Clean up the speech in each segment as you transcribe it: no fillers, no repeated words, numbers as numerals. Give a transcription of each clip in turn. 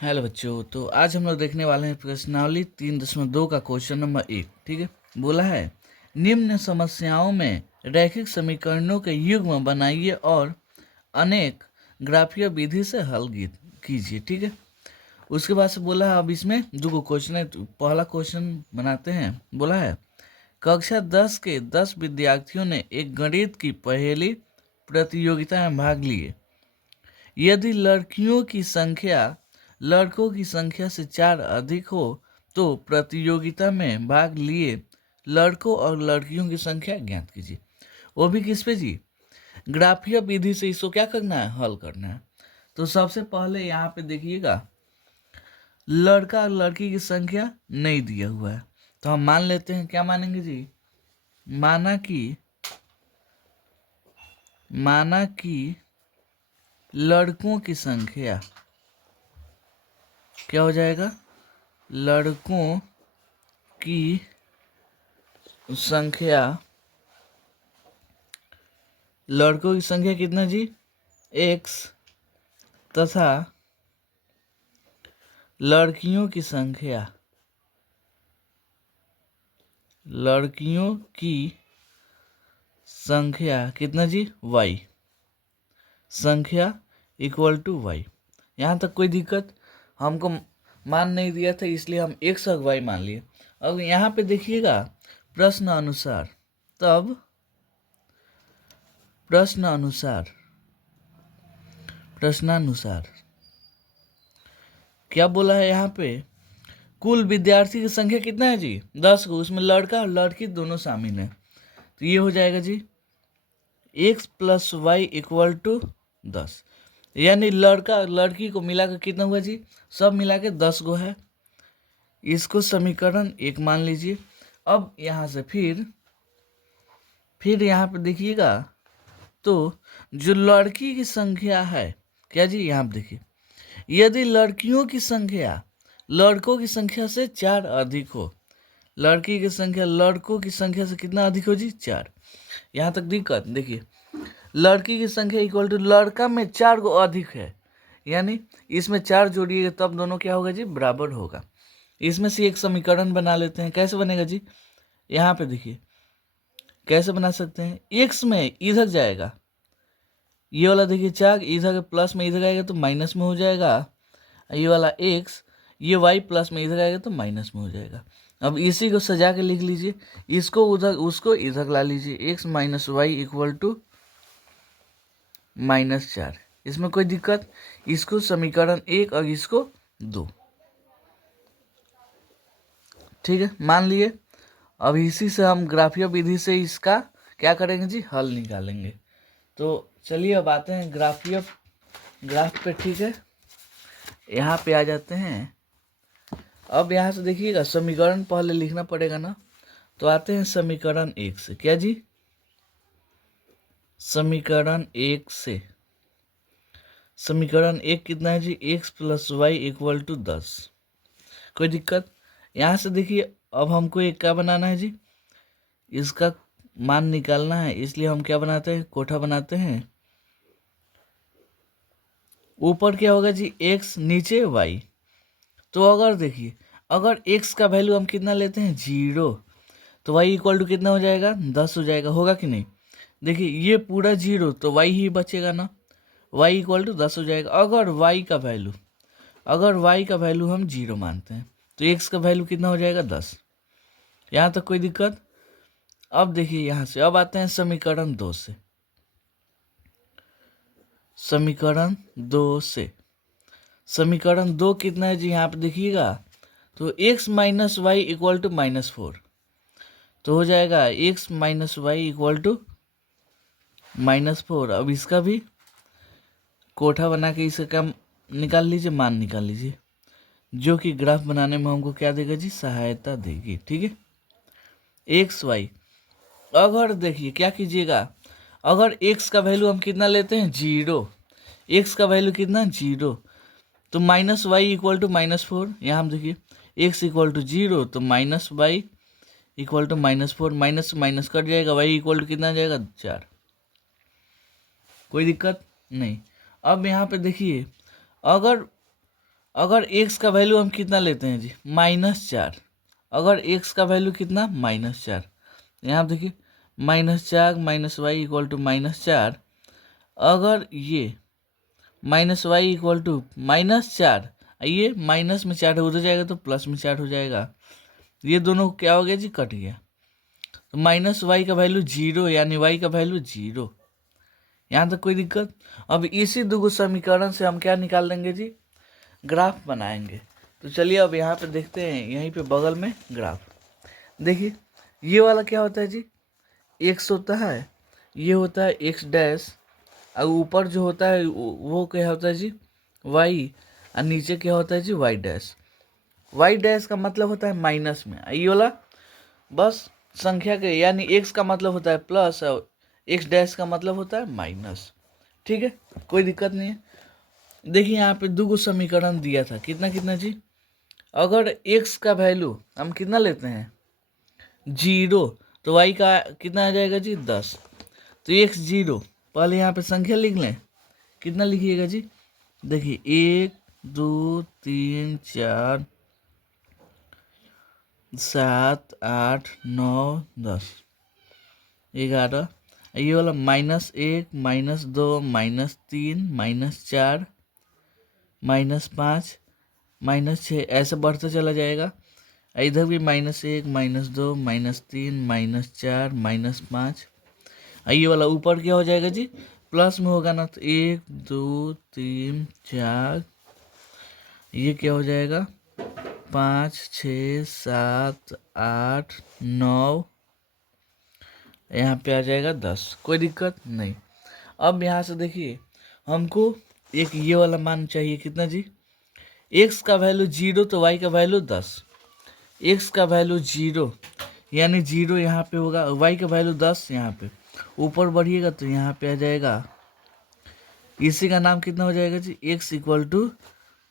Hello बच्चों, तो आज हम लोग देखने वाले हैं प्रश्नावली 3.2 का क्वेश्चन नंबर 1। ठीक है, बोला है निम्न समस्याओं में रैखिक समीकरणों के युग्म बनाइए और अनेक ग्राफीय विधि से हल कीजिए। ठीक है, उसके बाद से बोला है अब इसमें दो क्वेश्चन है। तो पहला क्वेश्चन बनाते हैं। बोला है कक्षा 10 के 10 विद्यार्थियों ने एक गणित की पहेली प्रतियोगिता में भाग लिए। यदि लड़कियों की संख्या लड़कों की संख्या से 4 अधिक हो तो प्रतियोगिता में भाग लिए लड़कों और लड़कियों की संख्या ज्ञात कीजिए। वो भी किस पे जी? ग्राफीय विधि से इसको क्या करना है, हल करना है। तो सबसे पहले यहाँ पे देखिएगा, लड़का और लड़की की संख्या नहीं दिया हुआ है, तो हम मान लेते हैं। क्या मानेंगे जी? माना कि लड़कों की संख्या क्या हो जाएगा? लड़कों की संख्या कितना जी? x तथा लड़कियों की संख्या कितना जी? y। संख्या इक्वल टू y। यहाँ तक कोई दिक्कत? हमको मान नहीं दिया था, इसलिए हम x और y मान लिए। अब यहाँ पे देखिएगा प्रश्नानुसार क्या बोला है यहाँ पे? कुल विद्यार्थी की संख्या कितना है जी? 10 को, उसमें लड़का और लड़की दोनों शामिल हैं। तो ये हो जाएगा जी x plus Y equal to 10। यानी लड़का और लड़की को मिलाकर कितना हुआ जी? सब मिला के 10 गो है। इसको समीकरण 1 मान लीजिए। अब यहाँ से फिर यहाँ पे देखिएगा, तो जो लड़की की संख्या है, क्या जी? यहाँ पे देखिए, यदि लड़कियों की संख्या लड़कों की संख्या से 4 अधिक हो, लड़की की संख्या लड़कों की संख्या से कितना अधिक हो जी? 4। यहाँ तक दिक्कत? देखिए, लड़की की संख्या इक्वल टू लड़का में 4 गो अधिक है, यानी इसमें 4 जोड़िएगा तब दोनों क्या होगा जी? बराबर होगा। इसमें से एक समीकरण बना लेते हैं। कैसे बनेगा जी? यहाँ पे देखिए कैसे बना सकते हैं। x में इधर जाएगा, ये वाला देखिए 4 इधर प्लस में इधर आएगा तो माइनस में हो जाएगा। ये वाला x, ये y प्लस में इधर आएगा तो माइनस में हो जाएगा। अब इसी को सजा के लिख लीजिए, इसको उधर उसको इधर ला लीजिए। x minus Y equal to -4। इसमें कोई दिक्कत? इसको समीकरण 1 और इसको 2। ठीक है, मान लिए। अब इसी से हम ग्राफीय विधि से इसका क्या करेंगे जी? हल निकालेंगे। तो चलिए अब आते हैं ग्राफ पे। ठीक है, यहाँ पे आ जाते हैं। अब यहाँ से देखिएगा, समीकरण पहले लिखना पड़ेगा ना, तो आते हैं समीकरण 1 से। क्या जी? समीकरण 1 से, समीकरण 1 कितना है जी? x plus Y equal to 10। कोई दिक्कत? यहाँ से देखिए, अब हमको एक क्या बनाना है जी? इसका मान निकालना है, इसलिए हम क्या बनाते हैं? कोठा बनाते हैं। ऊपर क्या होगा जी? x, नीचे y। तो अगर देखिए, अगर x का वैल्यू हम कितना लेते हैं? 0, तो y इक्वल टू कितना हो जाएगा? 10 हो जाएगा। होगा कि नहीं? देखिए, ये पूरा 0 तो y ही बचेगा ना, y इक्वल टू 10 हो जाएगा। अगर y का वैल्यू हम 0 मानते हैं तो x का वैल्यू कितना हो जाएगा? 10। यहाँ तक कोई दिक्कत? अब देखिए यहाँ से, अब आते हैं समीकरण 2 से। समीकरण 2 कितना है जी? यहाँ पे देखिएगा, तो x minus Y equal to -4। तो हो जाएगा x minus Y equal to -4। अब इसका भी कोठा बना के इसका क्या निकाल लीजिए? मान निकाल लीजिए, जो कि ग्राफ बनाने में हमको क्या देगा जी? सहायता देगी। ठीक है, एक्स वाई। अगर देखिए क्या कीजिएगा, अगर x का वैल्यू हम कितना लेते हैं? 0। x का वैल्यू कितना? 0। तो माइनस वाई इक्वल टू -4। यहाँ हम देखिए x इक्वल टू 0, तो minus Y equal to -4, minus minus कट जाएगा, y इक्वल टू कितना जाएगा? 4। कोई दिक्कत नहीं। अब यहाँ पे देखिए, अगर अगर x का वैल्यू हम कितना लेते हैं जी, -4, अगर x का वैल्यू कितना, -4, यहाँ देखिए -4 माइनस वाई इक्वल टू -4, अगर ये -y इक्वल टू -4, ये माइनस में 4 उधर जाएगा तो प्लस में 4 हो जाएगा, ये दोनों क्या हो गया जी, कट गया। तो -y का वैल्यू 0 यानी y का वैल्यू 0। यहाँ तक कोई दिक्कत। अब इसी दो समीकरण से हम क्या निकाल देंगे जी, ग्राफ बनाएंगे। तो चलिए अब यहाँ पे देखते हैं, यहीं पे बगल में ग्राफ देखिए, ये वाला क्या होता है जी, x होता है, ये होता है x डैश, और ऊपर जो होता है वो क्या होता है जी, y, और नीचे क्या होता है जी, y डैश। y डैश का मतलब होता है माइनस में, ये वाला बस संख्या के, यानी x का मतलब होता है प्लस और x डैश का मतलब होता है माइनस। ठीक है, कोई दिक्कत नहीं है। देखिए यहाँ पे दो समीकरण दिया था, कितना कितना जी, अगर x का वैल्यू हम कितना लेते हैं 0, तो y का कितना आ जाएगा जी 10। तो x 0, पहले यहाँ पे संख्या लिख लें, कितना लिखिएगा जी, देखिए 1 2 3 4 7 8 9 10 11, ये वाला -1 -2 -3 -4 -5 -6 ऐसे बढ़ता चला जाएगा। इधर भी -1 -2 -3 -4 -5, ये वाला ऊपर क्या हो जाएगा जी, प्लस में होगा ना, तो 1 2 3 4, ये क्या हो जाएगा 5 6 7 8 9, यहाँ पे आ जाएगा 10, कोई दिक्कत नहीं। अब यहाँ से देखिए हमको एक ये वाला मान चाहिए, कितना जी, x का वैल्यू 0 तो y का वैल्यू 10, x का वैल्यू 0 यानी 0 यहाँ पे होगा, y का वैल्यू 10 यहाँ पे, ऊपर बढ़िएगा तो यहाँ पे आ जाएगा, इसी का नाम कितना हो जाएगा जी, x इक्वल टू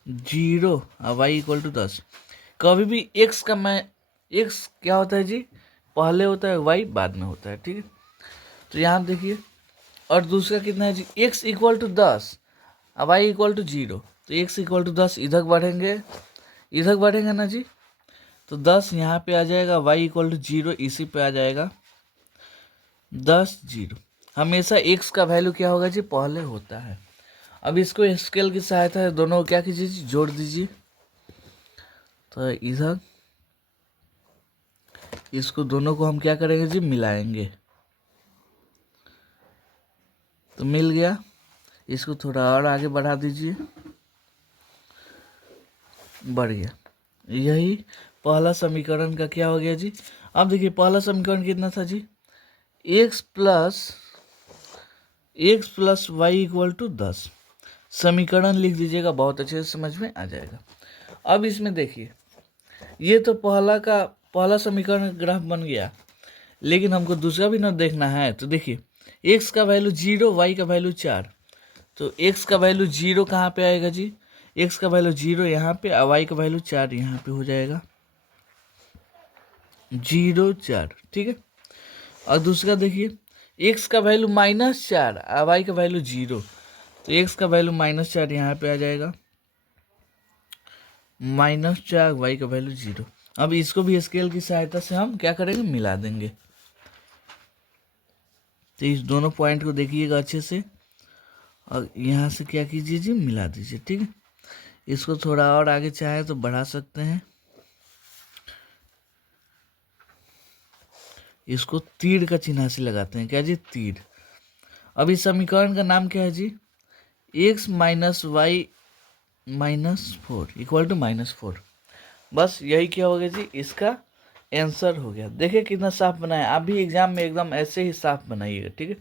0 और y इक्वल टू 10। कभी भी x का x क्या होता है जी, पहले होता है, y बाद में होता है। ठीक है, तो यहाँ देखिए, और दूसरा कितना है जी, x इक्वल टू 10 और y इक्वल टू 0, तो x इक्वल टू 10 इधर बढ़ेंगे ना जी, तो 10 यहाँ पे आ जाएगा, y इक्वल टू 0 इसी पे आ जाएगा, 10 0। हमेशा x का वैल्यू क्या होगा जी, पहले होता है। अब इसको स्केल की सहायता से दोनों को क्या कीजिए जी, जोड़ दीजिए। तो इधर इसको दोनों को हम क्या करेंगे जी, मिलाएंगे, तो मिल गया। इसको थोड़ा और आगे बढ़ा दीजिए, बढ़ गया। यही पहला समीकरण का क्या हो गया जी। अब देखिए पहला समीकरण कितना था जी, x plus Y equal to 10, समीकरण लिख दीजिएगा, बहुत अच्छे से समझ में आ जाएगा। अब इसमें देखिए, ये तो पहला समीकरण ग्राफ बन गया, लेकिन हमको दूसरा भी ना देखना है। तो देखिए x का वैल्यू 0, y का वैल्यू 4, तो x का वैल्यू 0 कहाँ पे आएगा जी, x का वैल्यू 0 यहाँ पे और y का वैल्यू 4 यहाँ पे हो जाएगा, 0 4। ठीक है, और दूसरा देखिए x का वैल्यू -4 और y का वैल्यू 0, तो x का वैल्यू -4 यहाँ पे आ जाएगा, -4 y का वैल्यू 0। अब इसको भी स्केल की सहायता से हम क्या करेंगे, मिला देंगे। तो इस दोनों पॉइंट को देखिएगा अच्छे से, और यहाँ से क्या कीजिए जी, मिला दीजिए। ठीक है, इसको थोड़ा और आगे चाहे तो बढ़ा सकते हैं, इसको तीर का चिन्ह से लगाते हैं, क्या जी, तीर। अब इस समीकरण का नाम क्या है जी, x minus Y -4 equal to -4। बस यही क्या हो गया जी, इसका आंसर हो गया। देखिए कितना साफ बनाया, आप भी एग्जाम में एकदम ऐसे ही साफ बनाइएगा। ठीक है,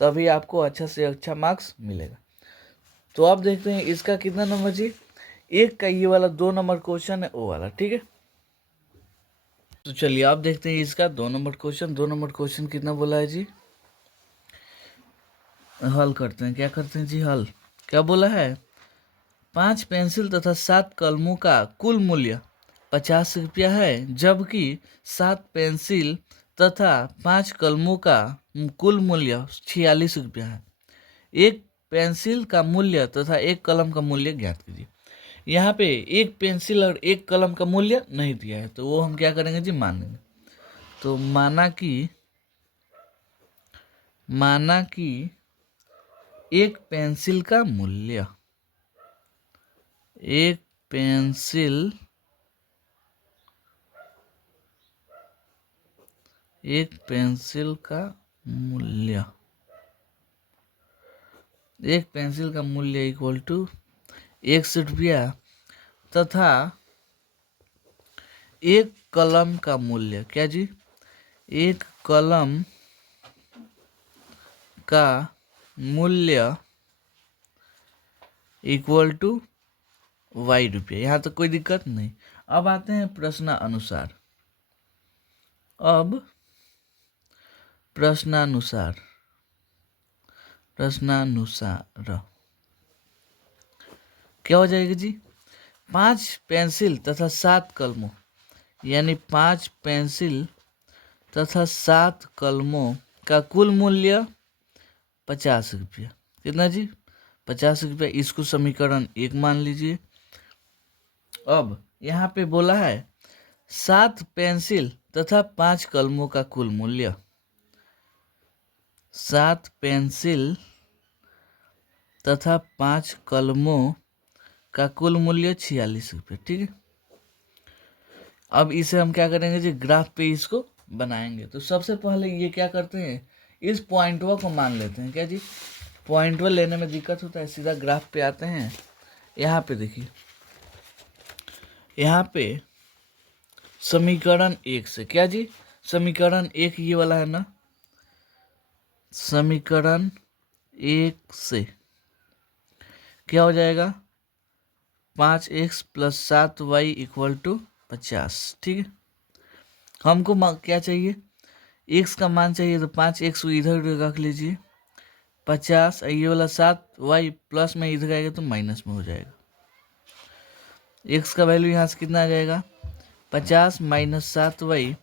तभी आपको अच्छा से अच्छा मार्क्स मिलेगा। तो आप देखते हैं इसका कितना नंबर जी, एक का ये वाला 2 नंबर क्वेश्चन है, वो वाला। ठीक है, तो चलिए आप देखते हैं इसका 2 नंबर क्वेश्चन। 2 नंबर क्वेश्चन कितना बोला है जी, हल करते हैं। क्या करते हैं जी, हल क्या बोला है, 5 पेंसिल तथा 7 कलमों का कुल मूल्य 50 रुपया है, जबकि 7 पेंसिल तथा 5 कलमों का कुल मूल्य 46 रुपया है। एक पेंसिल का मूल्य तथा एक कलम का मूल्य ज्ञात कीजिए। यहाँ पे एक पेंसिल और एक कलम का मूल्य नहीं दिया है, तो वो हम क्या करेंगे जी, मान लेंगे। तो माना कि एक पेंसिल का मूल्य, एक पेंसिल का मूल्य, एक पेंसिल का मूल्य इक्वल टू 100 रुपया तथा एक कलम का मूल्य, क्या जी, एक कलम का मूल्य इक्वल टू वाई रुपये। यहाँ तक कोई दिक्कत नहीं। अब आते हैं प्रश्नानुसार। अब प्रश्नानुसार क्या हो जाएगा जी, 5 पेंसिल तथा 7 कलमों, यानी 5 पेंसिल तथा 7 कलमों का कुल मूल्य 50 रुपया। कितना जी, 50 रुपया। इसको समीकरण 1 मान लीजिए। अब यहाँ पे बोला है 7 पेंसिल तथा 5 कलमों का कुल मूल्य, 7 पेंसिल तथा 5 कलमों का कुल मूल्य 46 रुपये। ठीक है, अब इसे हम क्या करेंगे जी, ग्राफ पे इसको बनाएंगे। तो सबसे पहले ये क्या करते हैं, इस पॉइंटवा को मान लेते हैं। क्या जी, पॉइंटवा लेने में दिक्कत होता है, सीधा ग्राफ पे आते हैं। यहाँ पे देखिए, यहाँ पे समीकरण 1 से, क्या जी, समीकरण 1 ये वाला है ना, समीकरण 1 से क्या हो जाएगा, 5x + 7y = 50। ठीक है, हमको क्या चाहिए, x का मान चाहिए, तो 5x को इधर रख लीजिए, 50, ये वाला 7y प्लस में इधर आएगा तो माइनस में हो जाएगा। x का वैल्यू यहाँ से कितना आ जाएगा, 50 - 7y,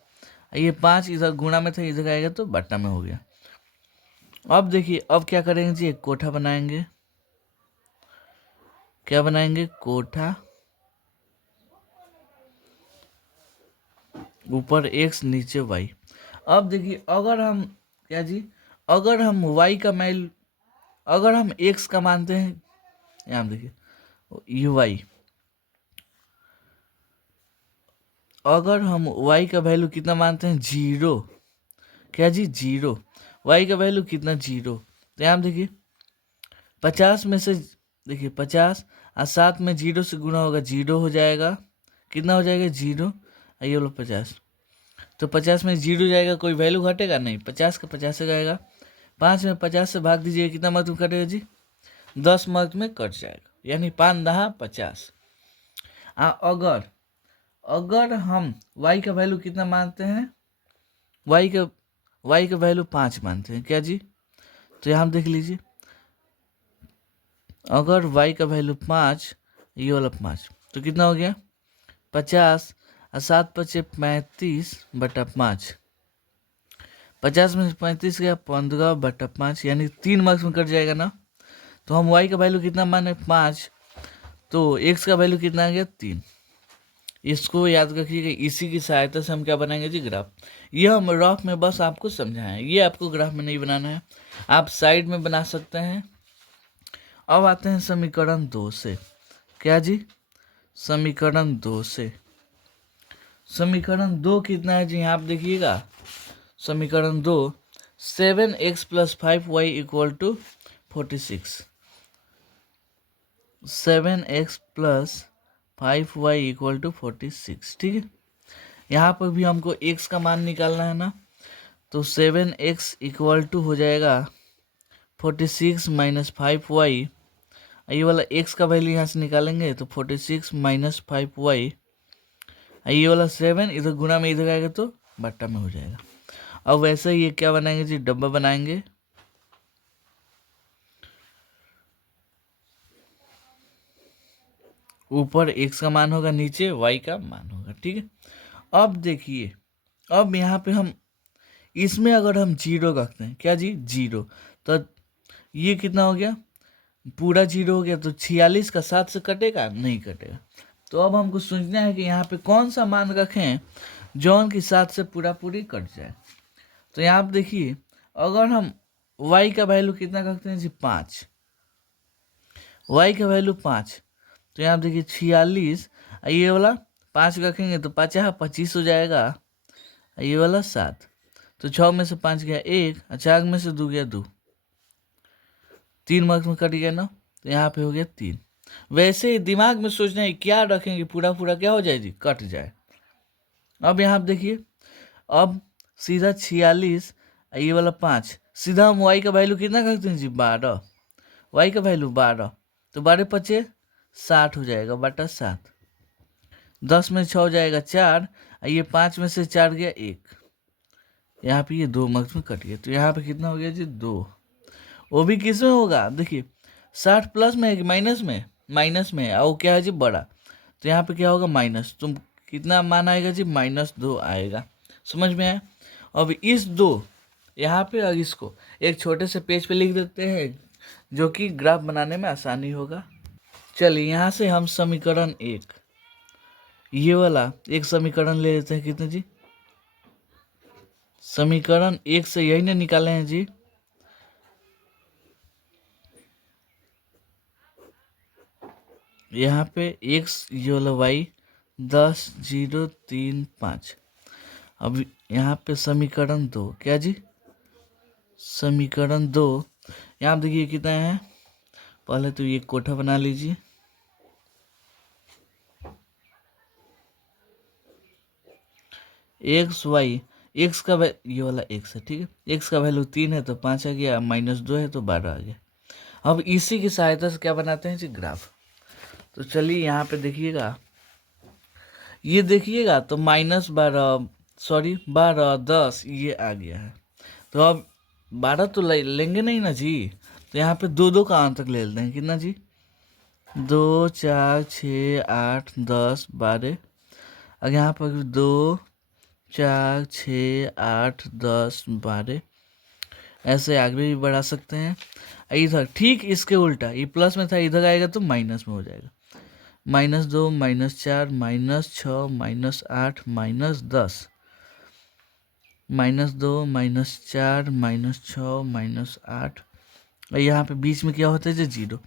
ये 5 इधर गुणा में था, इधर आएगा तो बट्टा में हो गया। अब देखिए, अब क्या करेंगे जी, एक कोठा बनाएंगे। क्या बनाएंगे, कोठा, ऊपर x नीचे y। अब देखिए, अगर हम क्या जी, अगर हम y का वैल्यू, अगर हम x का मानते हैं, यहाँ देखिए y, अगर हम y का वैल्यू कितना मानते हैं, 0, क्या जी, 0, y का वैल्यू कितना, 0। तो यहाँ देखिए 50 में से, देखिए 50 और 7 में 0 से गुणा होगा, 0 हो जाएगा। कितना हो जाएगा, 0, ये लो 50, तो 50 में 0 जाएगा, कोई वैल्यू घटेगा नहीं, 50 का 50 से जाएगा। 5 में 50 से भाग दीजिए, कितना मार्क में कटेगा जी, 10 मार्क में कट जाएगा, यानी 5 × 50। अगर हम y का वैल्यू कितना मानते हैं, y का वैल्यू 5 मानते हैं, क्या जी, तो यहाँ देख लीजिए, अगर y का वैल्यू 5, ये वाला 5, तो कितना हो गया, 50 और 7 × 5 = 35/5, 50 में 35 गया, 15/5, यानी 3 मार्क्स में कट जाएगा ना। तो हम y का वैल्यू कितना माने, 5, तो x का वैल्यू कितना आ गया, 3। इसको याद रखिएगा, इसी की सहायता से हम क्या बनाएंगे जी, ग्राफ। ये हम रफ में बस आपको समझाएं, ये आपको ग्राफ में नहीं बनाना है, आप साइड में बना सकते हैं। अब आते हैं समीकरण 2 से। क्या जी, समीकरण 2 से, समीकरण 2 कितना है जी, आप देखिएगा, समीकरण 2, 7x + 5y = 46, 7x + 5y = 46। ठीक है, यहाँ पर भी हमको x का मान निकालना है ना, तो 7x = हो जाएगा 46 - 5y, ये वाला x का वैल्यू यहाँ से निकालेंगे तो 46 - 5y, ये वाला 7 इधर गुणा में इधर आएगा तो बट्टा में हो जाएगा। अब वैसे ही ये क्या बनाएंगे जी, डब्बा बनाएंगे। ऊपर x का मान होगा, नीचे y का मान होगा। ठीक है, अब देखिए, अब यहाँ पे हम इसमें अगर हम 0 रखते हैं, क्या जी, 0, तो ये कितना हो गया, पूरा जीरो हो गया, तो 46 का 7 से कटेगा? नहीं कटेगा। तो अब हमको सोचना है कि यहाँ पे कौन सा मान रखें जौन की 7 से पूरा पूरी कट जाए। तो यहाँ पे देखिए, अगर हम y का वैल्यू कितना रखते हैं जी? 5। y का वैल्यू 5, तो यहाँ पे देखिए 46, ये वाला 5 रखेंगे तो 5 25 हो जाएगा, ये वाला 7, तो 6 में से 5 गया 1, 4 में से 2 गया 2, 3 मार्क्स में कट गया ना, तो यहाँ पे हो गया 3। वैसे ही दिमाग में सोचना है क्या रखेंगे पूरा पूरा क्या हो जाए जी? कट जाए। अब यहाँ पे देखिए, अब सीधा 46, ये वाला 5, सीधा हम y का वैल्यू कितना रखते हैं जी? 12। y का वैल्यू 12, तो 12 पचे 60 हो जाएगा बटा 7। 10 में 6 हो जाएगा 4, ये 5 में से 4 गया 1, यहाँ पे ये 2 मार्क्स में कट गया। तो यहाँ पे कितना हो गया जी? 2। वो भी किस में होगा? देखिए 60 प्लस में है कि माइनस में? माइनस में है, और वो क्या है जी? बड़ा। तो यहाँ पे क्या होगा? माइनस। तुम कितना मान आएगा जी? -2 आएगा। समझ में आया? अब इस 2 यहाँ पे और इसको एक छोटे से पेज पे लिख देते हैं, जो कि ग्राफ बनाने में आसानी होगा। चलिए यहाँ से हम समीकरण 1, ये वाला एक समीकरण ले लेते हैं। कितने जी? समीकरण 1 से यही ना निकाले हैं जी? यहाँ पे x ये वाला y 10 0 3 5। अब यहाँ पे समीकरण 2, क्या जी? समीकरण 2, यहाँ देखिए कितना है? पहले तो ये कोठा बना लीजिए। एक्स वाई, एक्स का ये वाला x है, ठीक है। एक्स का वैल्यू 3 है तो 5 आ गया, -2 है तो 12 आ गया। अब इसी की सहायता से क्या बनाते हैं जी? ग्राफ। तो चलिए यहाँ पे देखिएगा, ये देखिएगा तो -12, सॉरी 12 10 ये आ गया है। तो अब 12 तो लेंगे नहीं ना जी, तो यहाँ पे 2 का अंक ले लेते हैं। कितना जी? 2 4 6 8 10 12। और यहाँ पर 2 4 6 8 10 12, ऐसे आगे भी बढ़ा सकते हैं। इधर ठीक इसके उल्टा, ये प्लस में था, इधर आएगा तो माइनस में हो जाएगा। -2 -4 -6 -8 -10, -2 -4 -6 -8। और यहाँ पे बीच में क्या होता है जी? 0।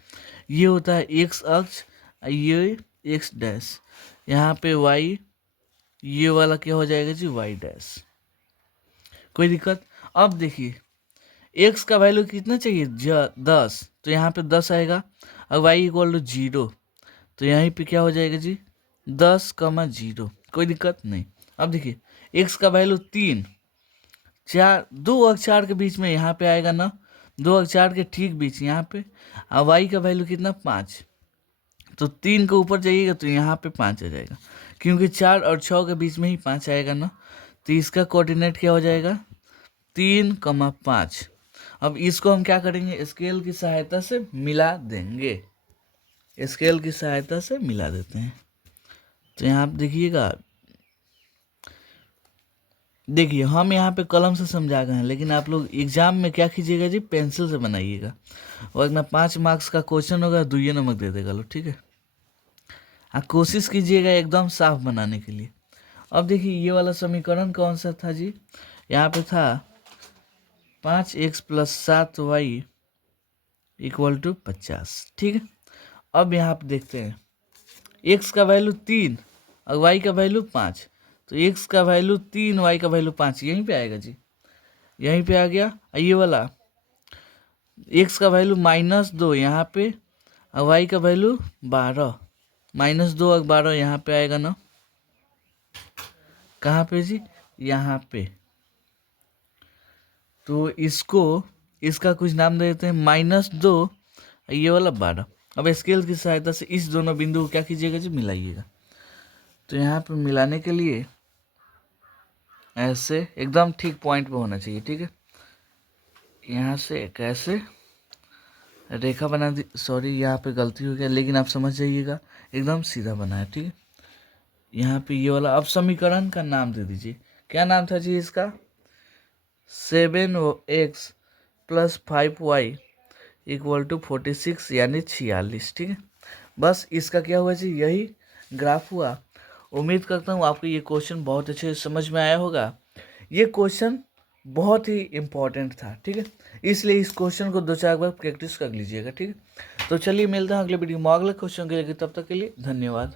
ये होता है x अक्ष, ये x डैश। यहाँ पे y, ये वाला क्या हो जाएगा जी? y dash. कोई दिक्कत? अब देखिए x का वैल्यू कितना चाहिए? 10, तो यहाँ पे 10 आएगा। और y = 0, तो यहीं पे क्या हो जाएगा जी? 10, 0। कोई दिक्कत नहीं। अब देखिए x का वैल्यू 3, 4, 2 और 4 के बीच में यहाँ पे आएगा ना, 2 और 4 के ठीक बीच यहाँ पे। और y का वैल्यू कितना? 5, तो 3 के ऊपर जाइएगा तो यहाँ पे 5 आ जाएगा, क्योंकि 4 और 6 के बीच में ही 5 आएगा ना। तो इसका कोऑर्डिनेट क्या हो जाएगा? 3, 5। अब इसको हम क्या करेंगे? स्केल की सहायता से मिला देंगे। स्केल की सहायता से मिला देते हैं। तो यहाँ पे देखिएगा, देखिए हम यहाँ पे कलम से समझा गए हैं, लेकिन आप लोग एग्जाम में क्या कीजिएगा जी? पेंसिल से बनाइएगा। और ना 5 मार्क्स का क्वेश्चन होगा, 2 नंबर दे देगा लो, ठीक है। कोशिश कीजिएगा एकदम साफ बनाने के लिए। अब देखिए ये वाला समीकरण कौन सा था जी? यहाँ पे था 5x + 7y = 50, ठीक है। अब यहाँ पे देखते हैं, x का वैल्यू 3 और y का वैल्यू 5, तो x का वैल्यू 3, y का वैल्यू 5, यहीं पे आएगा जी, यहीं पे आ गया। ये वाला x का वैल्यू -2 यहाँ पे, और y का वैल्यू 12, -2 और 12 यहाँ पे आएगा ना। कहाँ पे जी? यहाँ पे। तो इसको, इसका कुछ नाम दे देते हैं, -2, ये वाला 12। अब स्केल की सहायता से इस दोनों बिंदु को क्या कीजिएगा जी? मिलाइएगा। तो यहाँ पे मिलाने के लिए ऐसे एकदम ठीक पॉइंट पे होना चाहिए, ठीक है। यहाँ से कैसे रेखा बना दी, सॉरी यहाँ पे गलती हो गया, लेकिन आप समझ जाइएगा, एकदम सीधा बना है, ठीक है। यहाँ पे ये वाला, अब समीकरण का नाम दे दीजिए। क्या नाम था जी इसका? 7x + 5y इक्वल टू 46 यानी 46। ठीक है, बस इसका क्या हुआ जी, यही ग्राफ हुआ। उम्मीद करता हूँ आपको ये क्वेश्चन बहुत अच्छे से समझ में आया होगा। ये क्वेश्चन बहुत ही इम्पोर्टेंट था। ठीक है, इसलिए इस क्वेश्चन को 2-4 बार प्रैक्टिस कर लीजिएगा। ठीक है, तो चलिए मिलते हैं अगले वीडियो में अगले क्वेश्चन के लिए। तब तक के लिए धन्यवाद।